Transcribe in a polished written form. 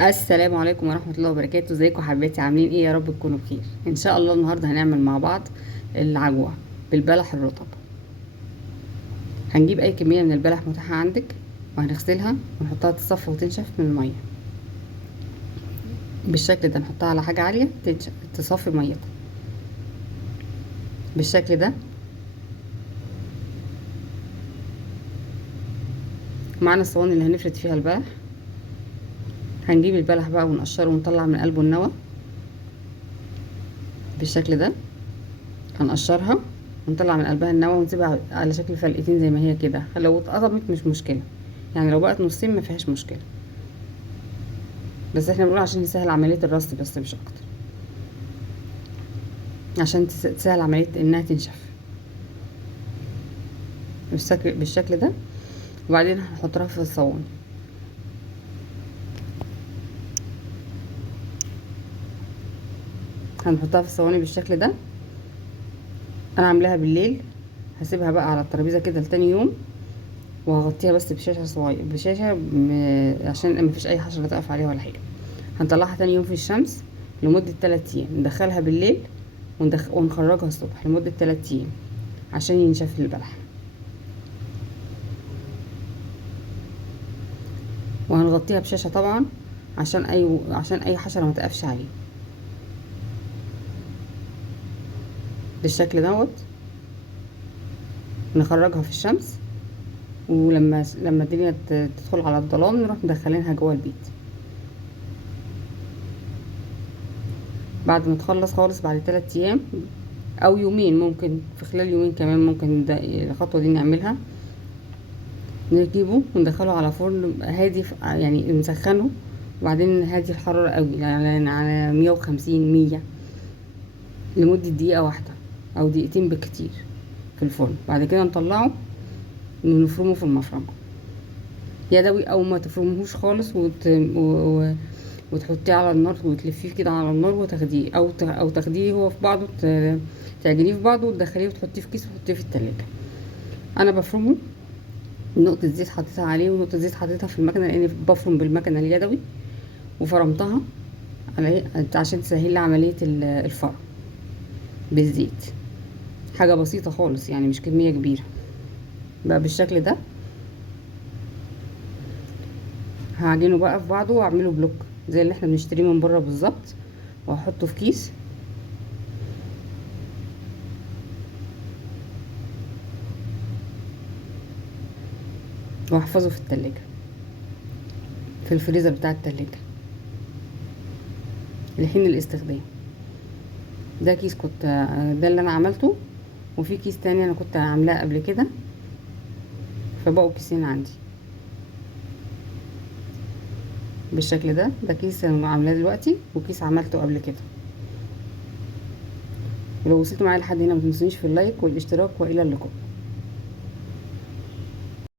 السلام عليكم ورحمة الله وبركاته. ازيكم حبايبتي؟ عاملين ايه؟ يا رب تكونوا بخير ان شاء الله. النهاردة هنعمل مع بعض العجوة بالبلح الرطب. هنجيب اي كمية من البلح متاحة عندك وهنغسلها ونحطها تصفى وتنشف من المية بالشكل ده. نحطها على حاجة عالية تنشف تصفي ميتها بالشكل ده. معانا الصواني اللي هنفرد فيها البلح. هنجيب البلح بقى ونقشره ونطلع من قلبه النوى بالشكل ده. هنقشرها ونطلع من قلبها النوى ونسيبها على شكل فلقتين زي ما هي كده. لو اتقطمت مش مشكلة، يعني لو بقت نصين ما فيهاش مشكلة، بس احنا بنقول عشان يسهل عملية الرص بس مش اكتر، عشان تسهل عملية انها تنشف بالشكل ده. وبعدين هنحطها في الصواني. هنحطها في الصواني بالشكل ده. انا عاملاها بالليل، هسيبها بقى على الترابيزة كده لتاني يوم، وهغطيها بس بشاشة صغير عشان ما فيش اي حشرة تقف عليها ولا حاجة. هنطلعها تاني يوم في الشمس لمدة 3 ايام. ندخلها بالليل ونخرجها الصبح لمدة 3 ايام عشان ينشف البلح. وهنغطيها بشاشة طبعا عشان اي حشرة ما تقفش عليه بالشكل دوت. نخرجها في الشمس، ولما الدنيا تدخل على الظلام نروح مدخلينها جوه البيت. بعد ما تخلص خالص بعد 3 ايام او يومين، ممكن في خلال يومين كمان ممكن الخطوة دي نعملها. نجيبه وندخله على فرن هادي يعني نسخنه، وبعدين هادي الحرارة قوي، يعني على 150 100 لمدة دقيقة واحدة او دقيقتين بالكتير في الفرن. بعد كده نطلعه ونفرمه في المفرمة يدوي، او ما تفرمهوش خالص وتحطيه على النار وتلفيه كده على النار وتاخديه، او تاخديه هو في بعضه، تعجنيه في بعضه وتدخليه وتحطيه في كيس وتحطيه في التلاجة. انا بفرمه نقطة زيت حطيتها عليه ونقطة زيت حطيتها في المكنة، لأني بفرم بالمكنة اليدوي، وفرمتها عشان تسهل لي عملية الفرم بالزيت. حاجة بسيطة خالص يعني، مش كمية كبيرة. بقى بالشكل ده هعجنه بقى في بعضه واعمله بلوك زي اللي احنا بنشتريه من بره بالظبط، وهحطه في كيس واحفظه في التلاجة في الفريزر بتاع التلاجة لحين الاستخدام. ده كيس ده اللي انا عملته، وفي كيس تاني انا كنت عاملاه قبل كده، فبقوا كيسين عندي بالشكل ده. ده كيس انا عاملاه دلوقتي وكيس عملته قبل كده. ولو وصلتوا معايا لحد هنا ما تنسونيش في اللايك والاشتراك، والى اللقاء.